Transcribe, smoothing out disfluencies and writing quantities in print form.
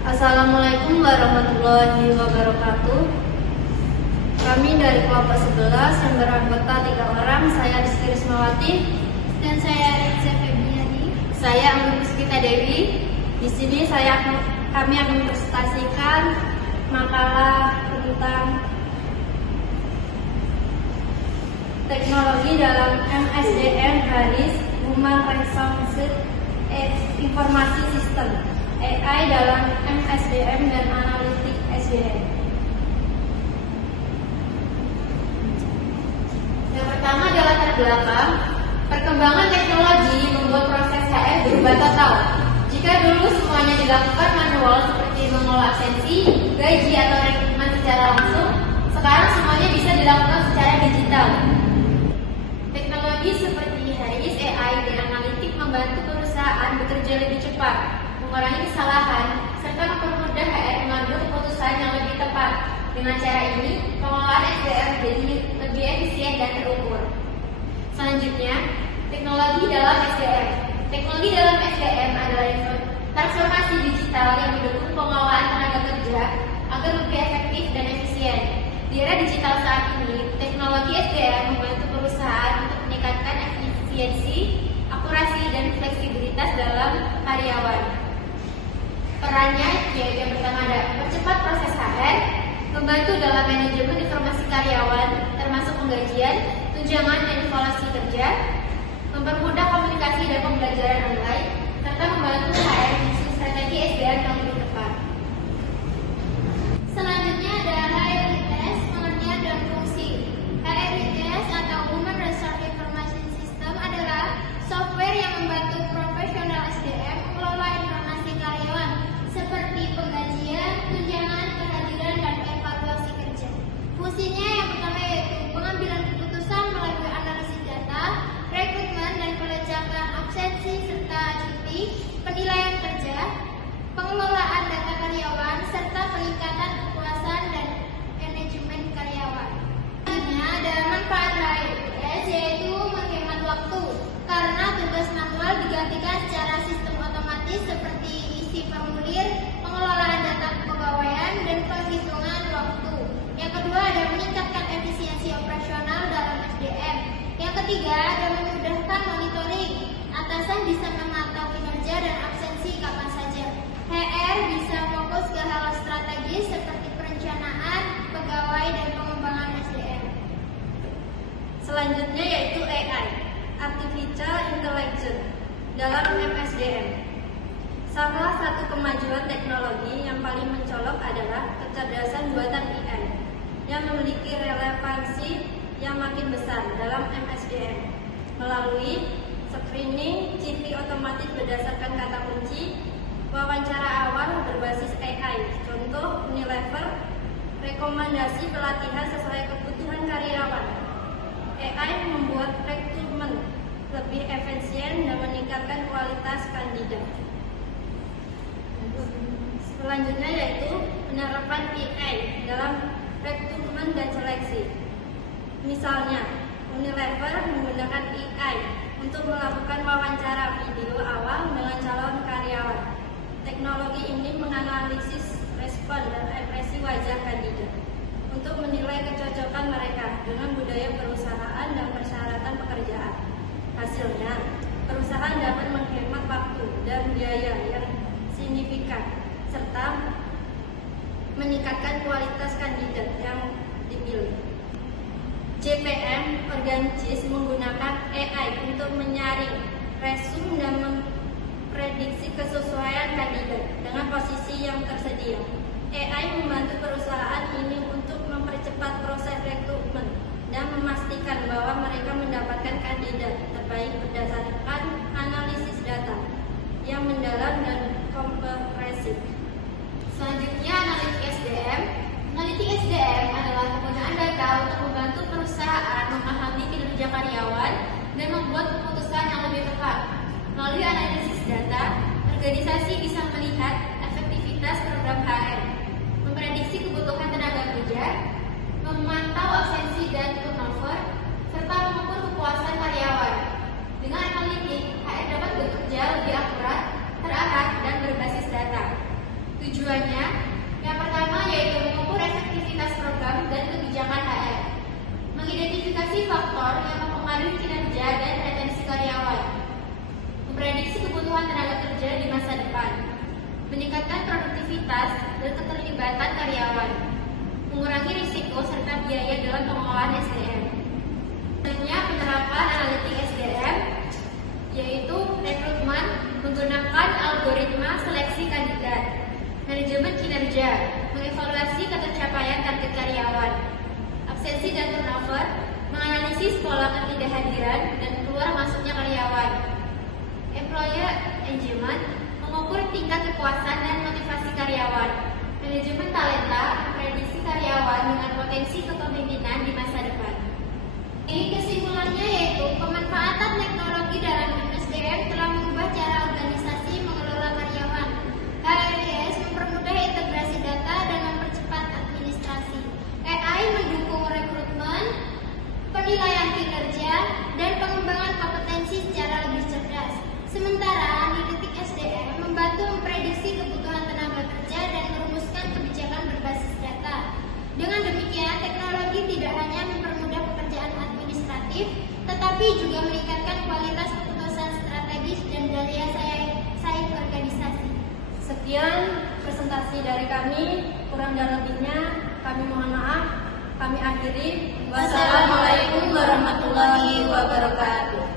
Assalamualaikum warahmatullahi wabarakatuh. Kami dari kelompok 11 yang beranggota 3 orang. Saya Rizky Rismawati Dan saya Rizky Febriani. Saya Anggun Puspita Dewi. Di sini kami akan mempresentasikan makalah tentang teknologi dalam MSDM Haris Human Resources Informasi Sistem AI dalam MSDM dan Analitik SDM. Yang pertama adalah latar belakang. Perkembangan teknologi membuat proses HR berubah total. Jika dulu semuanya dilakukan manual seperti mengolah absensi, gaji atau rekrutmen secara langsung, sekarang semuanya bisa dilakukan secara digital. Teknologi seperti Haris AI dan Analitik membantu perusahaan bekerja lebih cepat, mengurangi kesalahan, serta mempermudah HR mengambil keputusan yang lebih tepat. Dengan cara ini, pengelolaan SDM menjadi lebih efisien dan terukur. Selanjutnya, teknologi dalam SDM. Teknologi dalam SDM adalah transformasi digital yang mendukung pengelolaan tenaga kerja agar lebih efektif dan efisien. Di era digital saat ini, teknologi SDM membantu perusahaan untuk meningkatkan efisiensi, akurasi, dan fleksibilitas dalam karyawan. Perannya yaitu yang pertama ada mempercepat proses HR, membantu dalam manajemen informasi karyawan, termasuk penggajian, tunjangan, dan evaluasi kerja, mempermudah komunikasi dan pembelajaran online, serta membantu HR menyusun strategi SDM yang lebih tepat. Selanjutnya ada HRIS, pengertian dan fungsi. HRIS atau Human Resource Information System adalah software yang membantu profesional SDM mengelola informasi karyawan seperti penggajian, tunjangan, kehadiran, dan evaluasi kerja. Fungsinya yang pertama yaitu pengambilan keputusan melalui analisis data, rekrutmen dan pelacakan absensi serta cuti, penilaian kerja, pengelolaan data karyawan, serta peningkatan kepuasan dan manajemen karyawan. Selanjutnya ada manfaat HRIS yaitu menghemat waktu karena tugas manual digantikan secara sistem otomatis seperti isi formulir, pengelolaan data kepegawaian, dan penghitungan waktu. Yang kedua ada meningkatkan efisiensi operasional dalam SDM. Yang ketiga ada memudahkan monitoring. Atasan bisa memantau kinerja dan absensi kapan saja. HR bisa fokus ke hal strategis seperti perencanaan, pegawai, dan pengembangan SDM. Selanjutnya yaitu AI, Artificial Intelligence, dalam MSDM. Salah satu kemajuan teknologi yang paling mencolok adalah kecerdasan buatan AI yang memiliki relevansi yang makin besar dalam MSDM melalui screening CV otomatis berdasarkan kata kunci, wawancara awal berbasis AI, contoh Unilever, rekomendasi pelatihan sesuai kebutuhan karyawan. AI membuat rekrutmen lebih efisien dan meningkatkan kualitas kandidat. Selanjutnya yaitu penerapan AI dalam rekrutmen dan seleksi. Misalnya, Unilever menggunakan AI untuk melakukan wawancara video awal dengan calon karyawan. Teknologi ini menganalisis respon dan ekspresi wajah kandidat untuk menilai kecocokan mereka dengan budaya perusahaan dan persyaratan pekerjaan. Hasilnya, perusahaan dapat menghemat waktu dan biaya yang signifikan serta meningkatkan kualitas kandidat yang dipilih. JPM Organis menggunakan AI untuk menyaring resume dan memprediksi kesesuaian kandidat dengan posisi yang tersedia. AI membantu perusahaan ini untuk mempercepat proses rekrutmen dan memastikan bahwa mereka mendapatkan kandidat terbaik berdasarkan analisis data yang mendalam dan komprehensif. Selanjutnya analitik SDM. Analitik SDM adalah penggunaan data untuk membantu perusahaan memahami kinerja karyawan dan membuat keputusan yang lebih tepat. Melalui analisis data, organisasi bisa melihat efektivitas program HR, memprediksi kebutuhan tenaga kerja, memantau absensi dan turnover, serta mengukur kepuasan karyawan. Dengan analitik, HR dapat bekerja lebih akurat, terarah, dan berbasis data. Tujuannya, yang pertama yaitu mengukur efektivitas program dan kebijakan HR, mengidentifikasi faktor yang mempengaruhi kinerja dan retensi karyawan, memprediksi kebutuhan tenaga kerja di masa depan, meningkatkan produktivitas dan keterlibatan karyawan, mengurangi risiko serta biaya dalam pengelolaan SDM. Selanjutnya, penerapan analitik SDM, yaitu rekrutmen menggunakan algoritma seleksi kandidat, manajemen kinerja, mengevaluasi ketercapaian target karyawan, absensi dan turnover, menganalisis pola ketidakhadiran dan keluar masuknya karyawan, employer engagement, mengukur tingkat kepuasan dan motivasi karyawan, manajemen talenta, memprediksi karyawan dengan potensi kepemimpinan di masa depan. Ini kesimpulannya yaitu pemanfaatan teknologi dalam SDM telah mengubah cara organisasi mengelola karyawan. HRIS mempermudah integrasi data dan mempercepat administrasi. AI mendukung rekrutmen, penilaian kinerja, dan pengembangan kompetensi secara lebih cerdas. Sementara analitik SDM membantu memprediksi kebutuhan tenaga kerja dan merumuskan kebijakan berbasis data. Dengan demikian, teknologi tidak hanya mempermudah pekerjaan administratif, tetapi juga meningkatkan kualitas keputusan strategis dan daya saing organisasi. Sekian presentasi dari kami, kurang dan lebihnya kami mohon maaf. Kami akhiri. Wassalamualaikum warahmatullahi wabarakatuh.